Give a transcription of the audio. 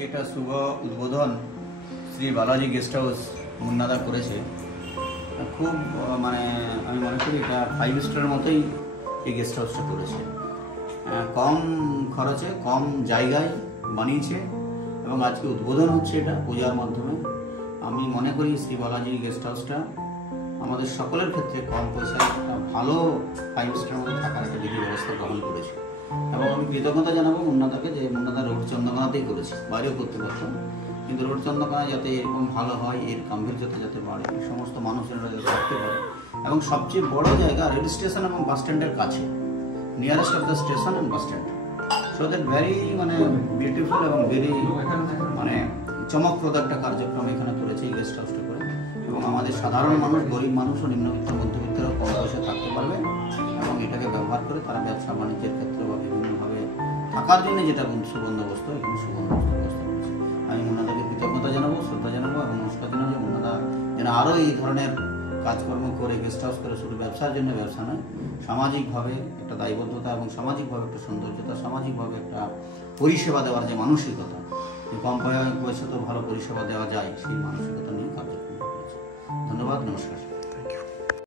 আজকে এটা শুভ উদ্বোধন শ্রী বালাজি গেস্ট হাউস মুন্নাদা করেছে। খুব মানে আমি মনে করি এটা 5 স্টারের মতোই এই গেস্ট হাউসটা করেছে। কম খরচে কম জায়গায় বানিয়েছে এবং আজকে উদ্বোধন হচ্ছে এটা পূজার মাধ্যমে। আমি মনে করি শ্রী বালাজি গেস্ট হাউসটা আমাদের সকলের ক্ষেত্রে কম পয়সায় একটা ভালো 5 স্টারের মধ্যে থাকার একটা বিধি ব্যবস্থা গ্রহণ করেছে এবং আমি কৃতজ্ঞতা জানাবো মুন্নাদাকে যে মুন্নাদা রোড চন্দ্রকোনাতেই করেছে, বাইরেও করতে পারতাম, কিন্তু রোড চন্দ্রকোনা যাতে এরকম ভালো হয়, এর গাম্ভীর্যতা যাতে বাড়ে, এই সমস্ত মানুষেরা যাতে থাকতে পারে এবং সবচেয়ে বড় জায়গা রেল স্টেশন এবং বাস স্ট্যান্ডের কাছে, nearest of the station and bus stand, so that very মানে বিউটিফুল এবং ভেরি মানে চমকপ্রদ একটা কার্যক্রম এখানে করেছে এই গেস্ট হাউসটা করে। এবং আমাদের সাধারণ মানুষ, গরিব মানুষ ও নিম্নবিত্ত মধ্যবিত্তরাও কম পয়সা থাকতে পারবে এবং এটাকে ব্যবহার করে তারা ব্যবসা বাণিজ্যের ক্ষেত্রে বা বিভিন্নভাবে থাকার জন্য যেটা সুবন্দোবস্ত, এখানে সুবন্দোবস্ত ব্যবস্থা করেছে। আমি মুন্নাদাকে কৃতজ্ঞতা জানাবো, শ্রদ্ধা জানাবো এবং নমস্কার জানাবো। মুন্নাদা যেন আরও এই ধরনের কাজকর্ম করে গেস্ট হাউস করে শুধু ব্যবসার জন্য ব্যবসা নয়, সামাজিকভাবে একটা দায়বদ্ধতা এবং সামাজিকভাবে একটা সৌন্দর্যতা, সামাজিকভাবে একটা পরিষেবা দেওয়ার যে মানসিকতা, কম পয়সা তো ভালো পরিষেবা দেওয়া যায়, সেই মানসিকতা নিয়ে কার্যক্রম করেছে। ধন্যবাদ, নমস্কার।